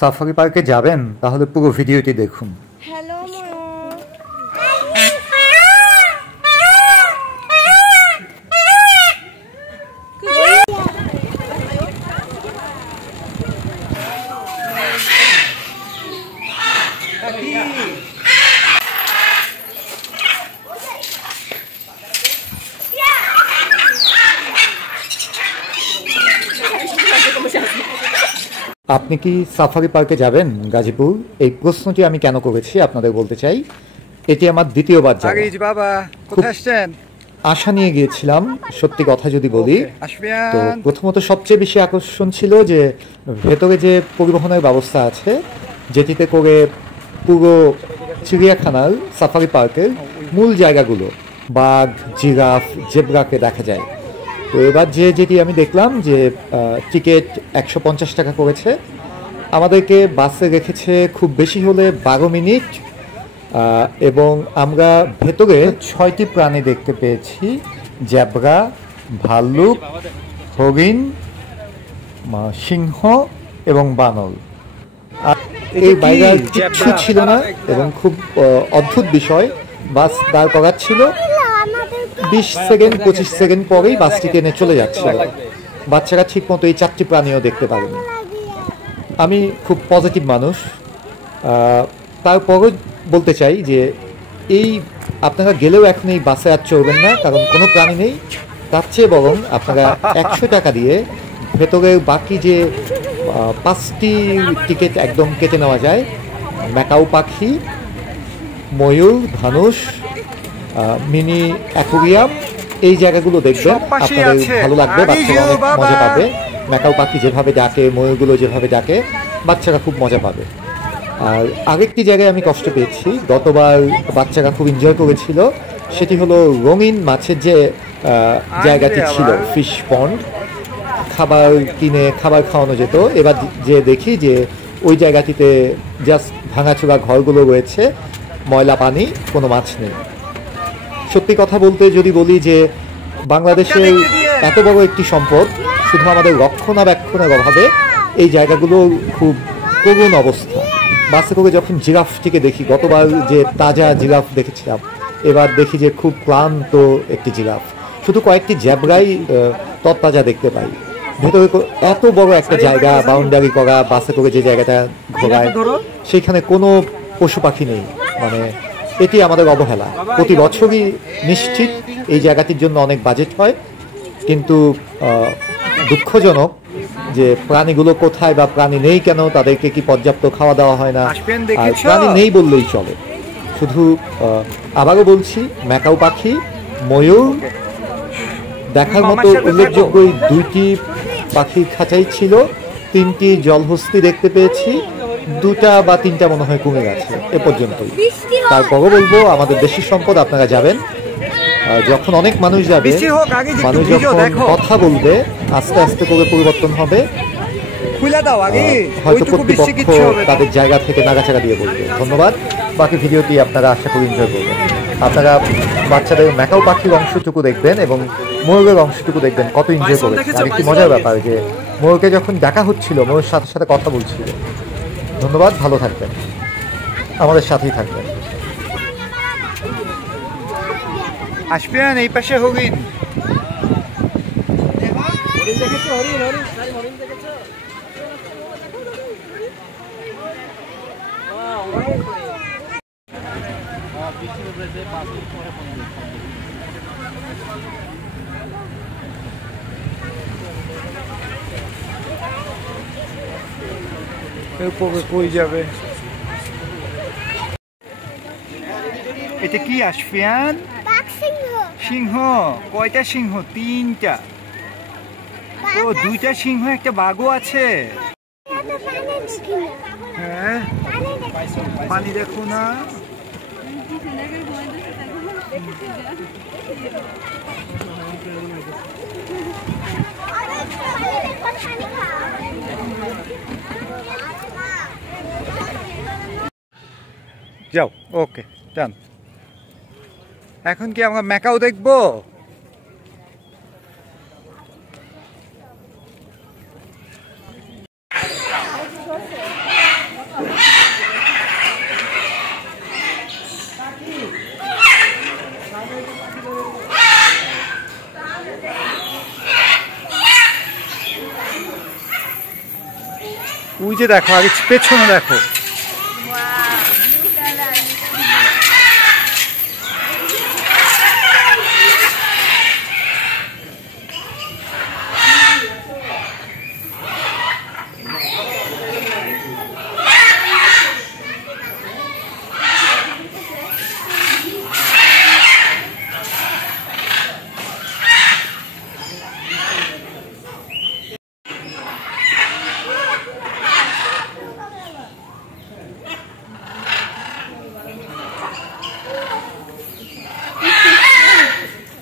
Safari পার্কে যাবেন তাহলে পুরো ভিডিওটি দেখুন। হ্যালো ময়ূর, আপনি কি সাফারি পার্কে যাবেন গাজীপুর? এই প্রশ্নটি আমি কেন করেছি আপনাদের বলতে চাই। এটি আমার দ্বিতীয়বার যাওয়া। বাবা কোথায় আসছেন? আশা নিয়ে গিয়েছিলাম, সত্যি কথা যদি বলি। তো প্রথমত সবচেয়ে বেশি আকর্ষণ ছিল যে ভেতরে যে পরিবহনের ব্যবস্থা আছে, যেটিতে করে পুরো চিড়িয়াখানার সাফারি পার্কের মূল জায়গাগুলো বাঘ, জিরাফ, জেব্রাকে দেখা যায়। তো এবার যেটি আমি দেখলাম যে টিকিট 150 টাকা করেছে। আমাদেরকে বাসে রেখেছে খুব বেশি হলে 12 মিনিট, এবং আমরা ভেতরে 6টি প্রাণী দেখতে পেয়েছি: জেব্রা, ভাল্লুক, হরিণ, সিংহ এবং বানর। আর এই বাইরে কিচ্ছু ছিল না, এবং খুব অদ্ভুত বিষয়, বাস দাঁড় করাচ্ছিল, 20 সেকেন্ড 25 সেকেন্ড পরেই বাসটি টেনে চলে যাচ্ছিল। বাচ্চারা ঠিক মতো এই 4টি প্রাণীও দেখতে পারেনি। আমি খুব পজিটিভ মানুষ, তারপরও বলতে চাই যে এই আপনারা গেলেও এখন এই বাসে আর চড়বেন না, কারণ কোনো প্রাণী নেই। তার চেয়ে বরং আপনারা 100 টাকা দিয়ে ভেতরের বাকি যে 5টি টিকিট একদম কেটে নেওয়া যায়, ম্যাকাও পাখি, ময়ূর, ধানুষ, মিনি অ্যাকোরিয়াম, এই জায়গাগুলো দেখবেন, আপনাদের ভালো লাগবে, বাচ্চারা অনেক মজা পাবে। ম্যাকাও পাখি যেভাবে ডাকে, ময়ূরগুলো যেভাবে ডাকে, বাচ্চারা খুব মজা পাবে। আর আরেকটি জায়গায় আমি কষ্ট পেয়েছি, গতবার বাচ্চারা খুব এনজয় করেছিল, সেটি হলো রঙিন মাছের যে জায়গাটি ছিল, ফিশ পন্ড, খাবার কিনে খাবার খাওয়ানো যেত। এবার যে দেখি যে ওই জায়গাটিতে জাস্ট ভাঙাচোরা ঘরগুলো রয়েছে, ময়লা পানি, কোনো মাছ নেই। সত্যি কথা বলতে যদি বলি যে বাংলাদেশের এত বড় একটি সম্পদ, শুধু আমাদের রক্ষণাবেক্ষণের অভাবে এই জায়গাগুলো খুব করুণ অবস্থা। বাসে করে যখন জিরাফটিকে দেখি, গতবার যে তাজা জিরাফ দেখেছিলাম, এবার দেখি যে খুব ক্লান্ত একটি জিরাফ। শুধু কয়েকটি জ্যাবরাই তরতাজা দেখতে পাই। ভেতরে এত বড় একটা জায়গা বাউন্ডারি করা, বাসে করে যে জায়গাটা ঘোরায়, সেখানে কোনো পশু পাখি নেই। মানে এটি আমাদের অবহেলা। প্রতি বছরই নিশ্চিত এই জায়গাটির জন্য অনেক বাজেট হয়, কিন্তু দুঃখজনক যে প্রাণীগুলো কোথায়, বা প্রাণী নেই কেন, তাদেরকে কি পর্যাপ্ত খাওয়া দাওয়া হয় না, আর প্রাণী নেই বললেই চলে। শুধু আবারও বলছি, ম্যাকাও পাখি, ময়ূর দেখার মতো উল্লেখযোগ্য 2টি পাখির খাঁচাই ছিল। 3টি জলহস্তি দেখতে পেয়েছি, 2টা বা 3টা মনে হয় কমে গেছে এ পর্যন্তই। তারপরও বলবো, আমাদের দেশের সম্পদ, আপনারা যাবেন। যখন অনেক মানুষ যাবে, মানুষ যখন কথা বলবে, আস্তে আস্তে করে পরিবর্তন হবে। হয়তো কর্তৃপক্ষ তাদের জায়গা থেকে নাগাছাড়া দিয়ে বলবে। ধন্যবাদ। বাকি ভিডিওটি আপনারা আশা করি এনজয় করবেন। আপনারা বাচ্চাদের ম্যাকাও পাখির অংশটুকু দেখবেন এবং ময়ূরের অংশটুকু দেখবেন, কত এনজয় করেছে। আর একটি মজার ব্যাপার যে ময়ূরকে যখন ডাকা হচ্ছিল, ময়ূর সাথে সাথে কথা বলছিল। ধন্যবাদ, ভালো থাকবেন, আমাদের সাথেই থাকবেন। আসবেন এই পাশে হরিণ। কই যাবে? এটা কি আসফিয়ান? সিংহ। কয়টা সিংহ? 3টা। ও 2টা সিংহ, একটা বাঘও আছে। হ্যাঁ, পানি দেখো না। যাও, ওকে, ডান। এখন কি আমরা ম্যাকাও দেখবো? ওই যে দেখো, আগে পেছনে দেখো।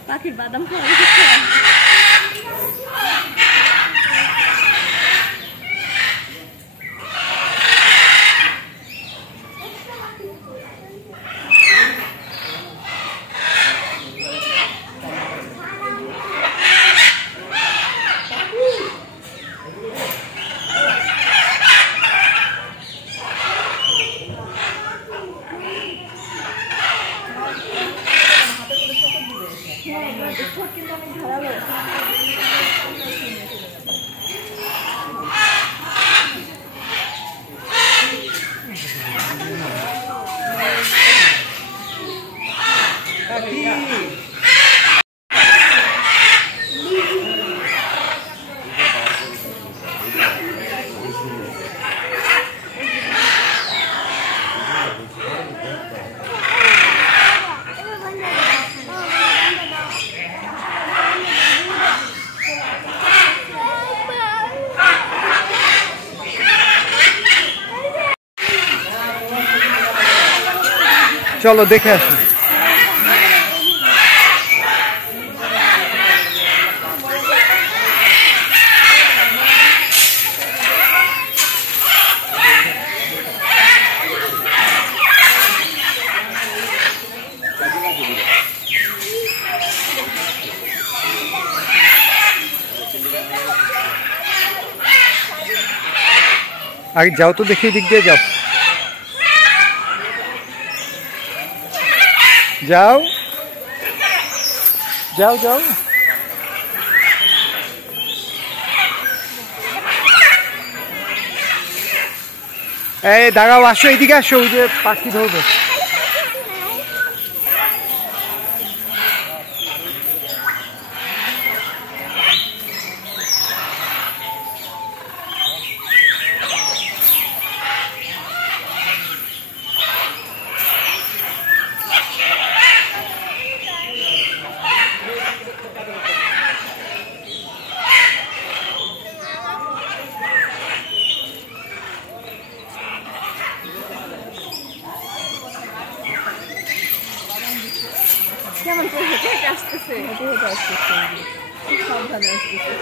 পাখির বাদাম খাওয়া দেখেছো? চলো দেখে আসি। আগে যাও তো দেখি, দিক দিয়ে যাও, যাও যাও যাও। এই দাঁড়াও, আসো এইদিকে আসো, ওই যে পাখি ধরবে। কেমন করে হেঁটে হেঁটে আসতেছে, হেঁটে হেঁটে আসতেছে, খুব সাবধানে আসতেছে।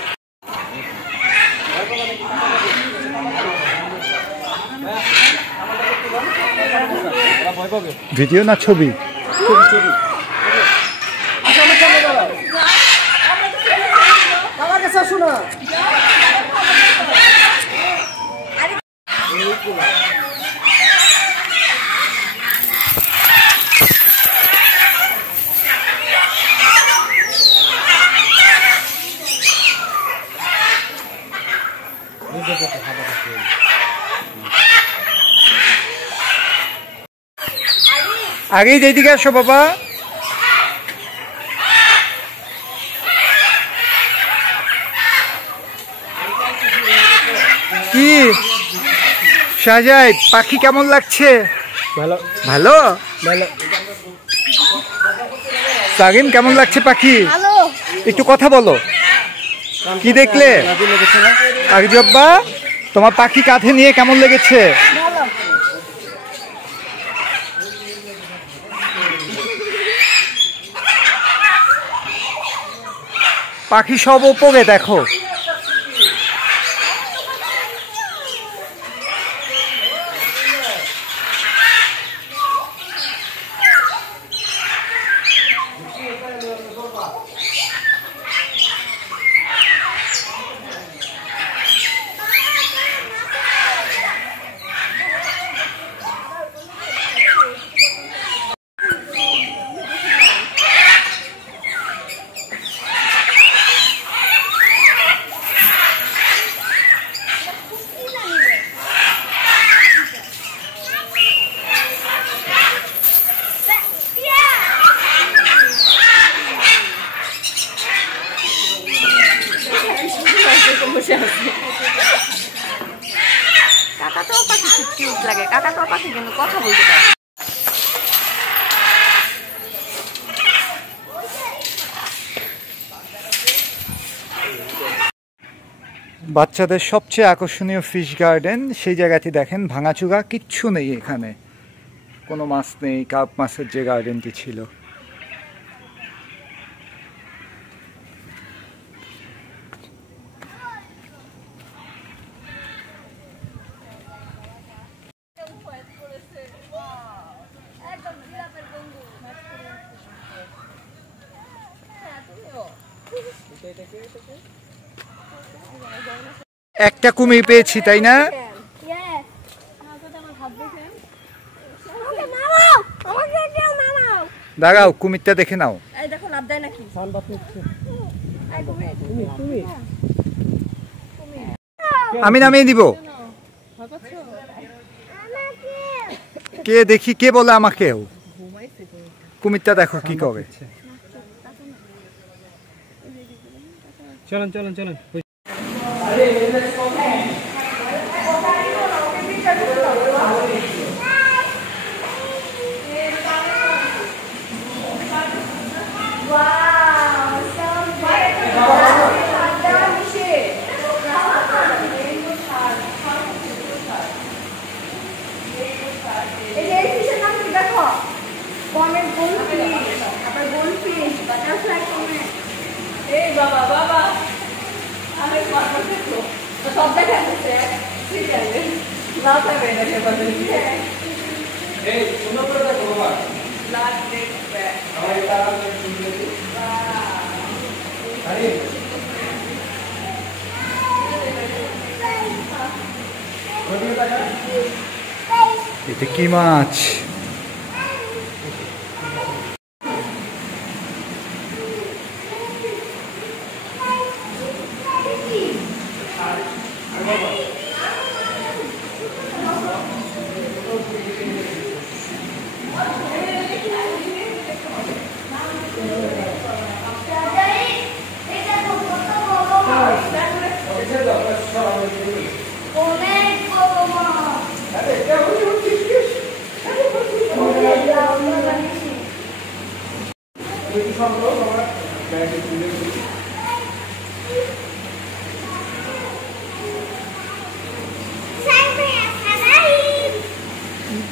ভিডিও না ছবি? আগেই যেদিকে আসো বাবা। কি শাহজাই, পাখি কেমন লাগছে? ভালো ভালো ভালো। সাগিন কেমন লাগছে পাখি? হ্যালো, একটু কথা বলো, কি দেখলে? আগে জব্বা, তোমার পাখি কাঁধে নিয়ে কেমন লেগেছে? ভালো। পাখি সব উপরে দেখো। কাকাতুয়া পাখি খুব কিউট লাগে। কাকাতুয়া পাখি কিন্তু কথা বলতে পারে। বাচ্চাদের সবচেয়ে আকর্ষণীয় ফিশ গার্ডেন, সেই জায়গাটি দেখেন ভাঙাচুরা কিচ্ছু নেই, এখানে কোনো মাছ নেই। কার্প মাছের যে গার্ডেনটি ছিল, একটা কুমির পেয়েছি তাই না? দাঁড়াও, কুমিরটা দেখে নাও। এই দেখো লাভ দেয় নাকি? আমি নামিয়ে দিব। কে দেখি, কে বলে আমাকেও? কুমিরটা দেখো কি করে। চলেন চলেন চলেন। সব দেখা যাচ্ছে ঠিক আছে না থাকবে না সেভাবে এই সুন্দর করে দেখো বাবা লাগ দেখবে আমার এটা আমি শুনতে দিই আরে এটা কি মাছ?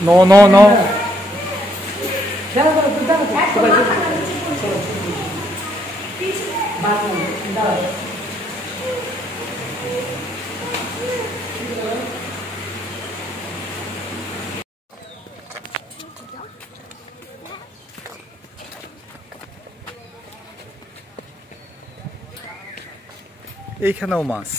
No, no, no. এইখানেও মাছ।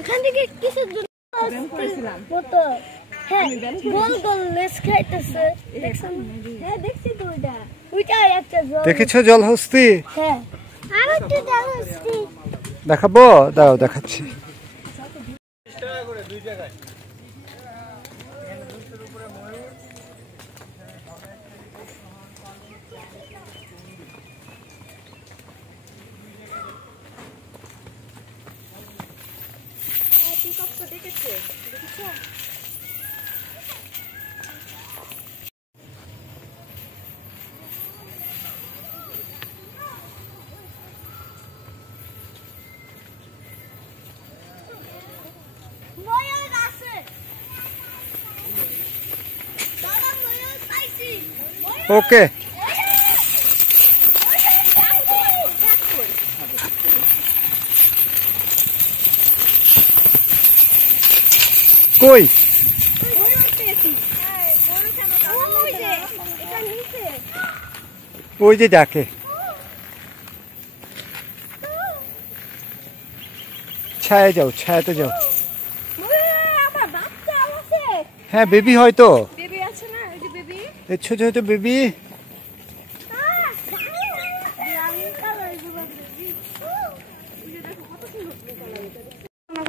এখান থেকে কিছু মতো হ্যাঁ গোল গোল লেস খাইতেছে। হ্যাঁ দেখছি তো ওইটা ওইটা একটা জল। দেখেছো জলহস্তি? হ্যাঁ আর একটা জলহস্তি দেখাবো, দাও দেখাচ্ছি। ময়ূর আছে দাদা ময়ূর পাইছি। ওকে, কই? ওই যে ডাকে। ছায়া যাও, ছায়াতে যাও। হ্যাঁ বেবি হয়তো, বেবি আছে না এই যে বেবি ছোট ছোট বেবি।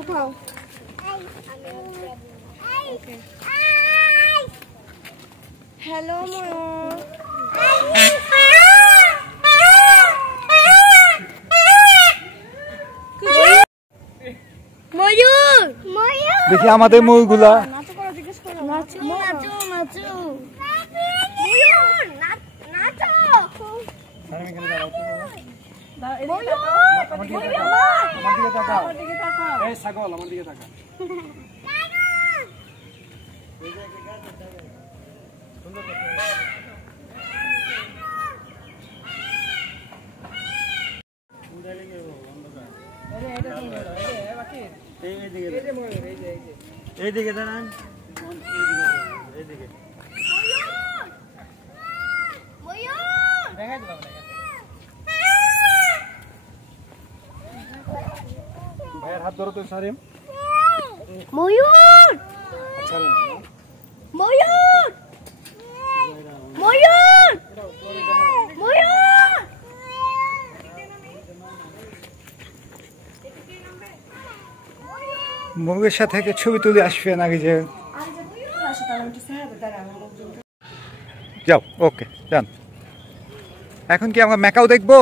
দেখাও। হ্যালো ময়ূর। ময়ূর ময়ূর দেখি আমাদের ময়ূরগুলা। নাচো করো, জিজ্ঞেস করো। নাচো নাচো নাচো ময়ূর নাচো। ছাগল আমার দিকে তাকা। এইদিকে দাঁড়ান, এইদিকে ভাইয়ের হাত ধরো তো সারিম। ময়ূর ময়ূর ময়ূর ময়ূর ময়ূরের সাথে একটা ছবি তুলে আসবে নাকি? যে যাও, ওকে যান। এখন কি আমরা ম্যাকাও দেখবো?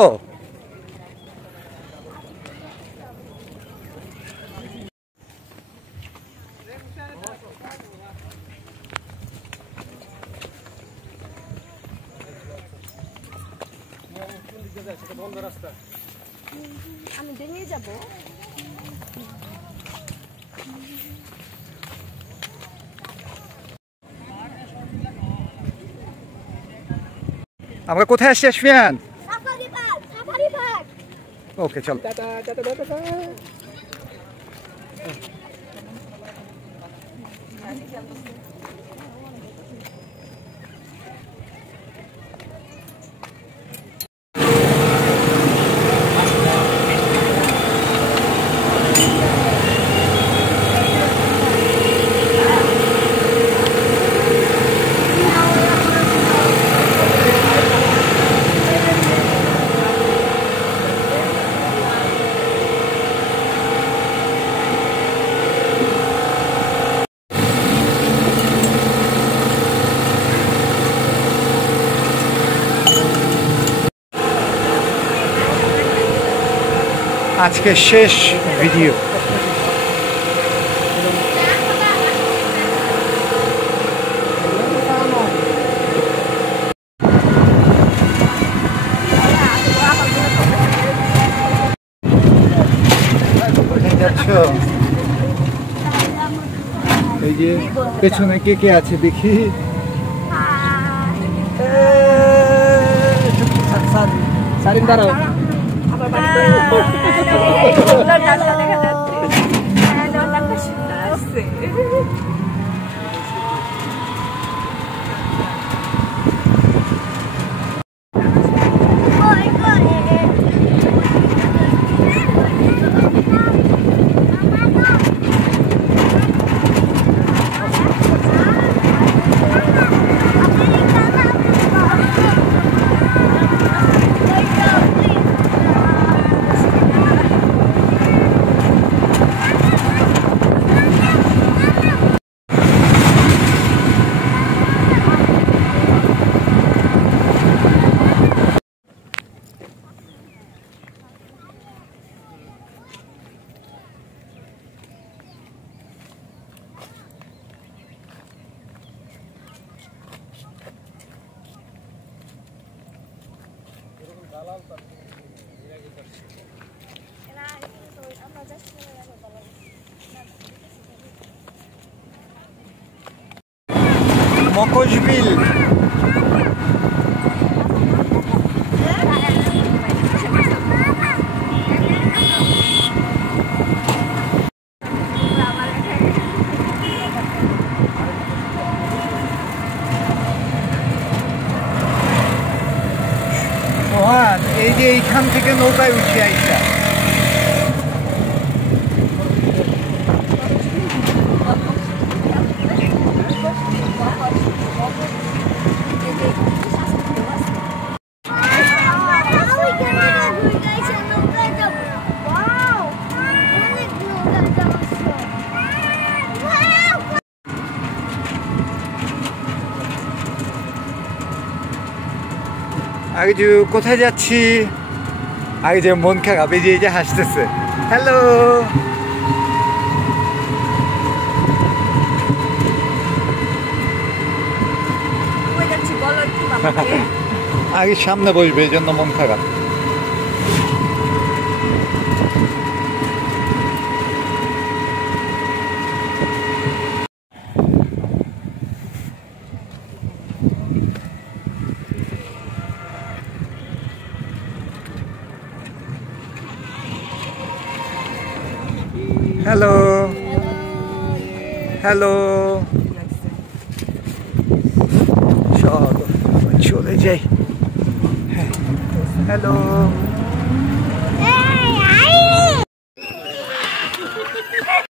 আমি নিয়ে যাব। আমরা কোথায় আসছি Asfian? Safari park, safari park. Okay চল। আজকে শেষ ভিডিও। এই যে পেছনে কে কে আছে দেখি। সারিম দাঁড়াও। মকশবিল। এই যে এইখান থেকে নৌকায় উঠে আইসা আগে যে কোথায় যাচ্ছি, আগে যে মন খারাপ, এই যে হাসতেছে। হ্যালো, কই যাচ্ছি বলো একটু বাবাকে। আগে সামনে বসবে, এই জন্য মন খারাপ। হ্যালো হ্যালো, চলো চলে যাই। হ্যালো,